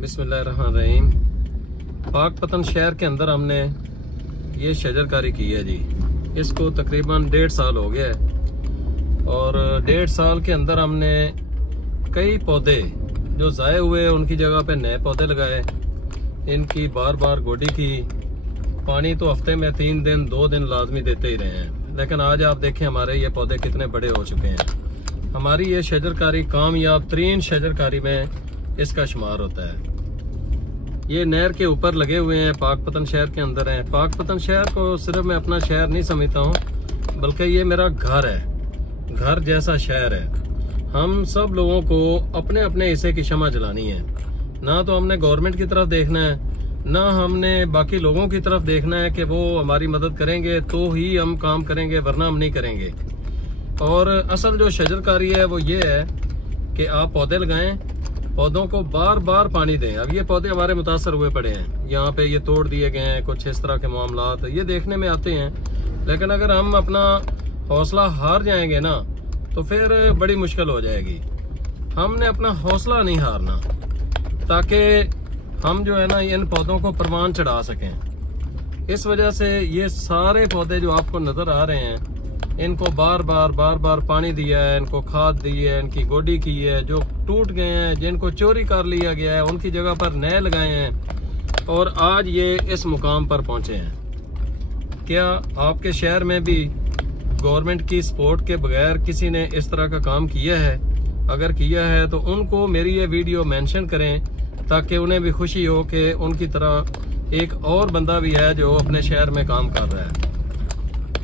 बिस्मिल्लाहिर्रहमानिर्रहीम। पाकपतन शहर के अंदर हमने ये शजरकारी की है जी। इसको तकरीबन 1.5 साल हो गया है और 1.5 साल के अंदर हमने कई पौधे जो ज़ाये हुए उनकी जगह पे नए पौधे लगाए। इनकी बार बार गोडी की। पानी तो हफ्ते में 3 दिन 2 दिन लाजमी देते ही रहे हैं, लेकिन आज आप देखें हमारे ये पौधे कितने बड़े हो चुके हैं। हमारी ये शजरकारी कामयाब तरीन शजरकारी में इसका शुमार होता है। ये नहर के ऊपर लगे हुए हैं, पाकपतन शहर के अंदर हैं। पाकपतन शहर को सिर्फ मैं अपना शहर नहीं समझता हूँ, बल्कि ये मेरा घर है, घर जैसा शहर है। हम सब लोगों को अपने अपने हिस्से की शमा जलानी है। ना तो हमने गवर्नमेंट की तरफ देखना है, ना हमने बाकी लोगों की तरफ देखना है कि वो हमारी मदद करेंगे तो ही हम काम करेंगे, वरना हम नहीं करेंगे। और असल जो शजरकारी है वो ये है कि आप पौधे लगाएं, पौधों को बार बार पानी दें। अब ये पौधे हमारे मुतासर हुए पड़े हैं, यहाँ पे ये तोड़ दिए गए हैं, कुछ इस तरह के मामलात ये देखने में आते हैं। लेकिन अगर हम अपना हौसला हार जाएंगे ना तो फिर बड़ी मुश्किल हो जाएगी। हमने अपना हौसला नहीं हारना, ताकि हम जो है ना इन पौधों को परवान चढ़ा सकें। इस वजह से ये सारे पौधे जो आपको नजर आ रहे हैं, इनको बार बार पानी दिया है, इनको खाद दी है, इनकी गोडी की है। जो टूट गए हैं, जिनको चोरी कर लिया गया है, उनकी जगह पर नए लगाए हैं और आज ये इस मुकाम पर पहुंचे हैं। क्या आपके शहर में भी गवर्नमेंट की सपोर्ट के बगैर किसी ने इस तरह का काम किया है? अगर किया है तो उनको मेरी ये वीडियो मेंशन करें, ताकि उन्हें भी खुशी हो कि उनकी तरह एक और बंदा भी है जो अपने शहर में काम कर रहा है।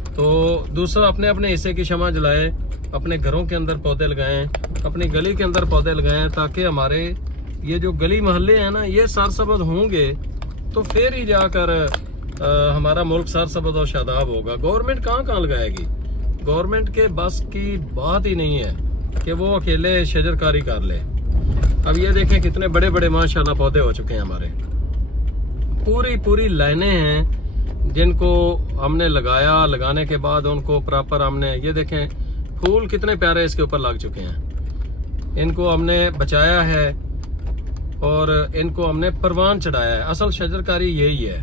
तो दूसरा, अपने अपने हिस्से की शमा जलाएं, अपने घरों के अंदर पौधे लगाएं, अपनी गली के अंदर पौधे लगाएं, ताकि हमारे ये जो गली मोहल्ले हैं ना ये सरसब्ज होंगे तो फिर ही जाकर हमारा मुल्क सरसब्ज और शादाब होगा। गवर्नमेंट कहाँ लगाएगी? गवर्नमेंट के बस की बात ही नहीं है कि वो अकेले शजरकारी कर ले। अब ये देखें कितने बड़े बड़े माशाल्लाह पौधे हो चुके हैं हमारे। पूरी लाइनें हैं जिनको हमने लगाने के बाद उनको प्रॉपर हमने, ये देखें फूल कितने प्यारे इसके ऊपर लग चुके हैं। इनको हमने बचाया है और इनको हमने परवान चढ़ाया है। असल शजरकारी यही है।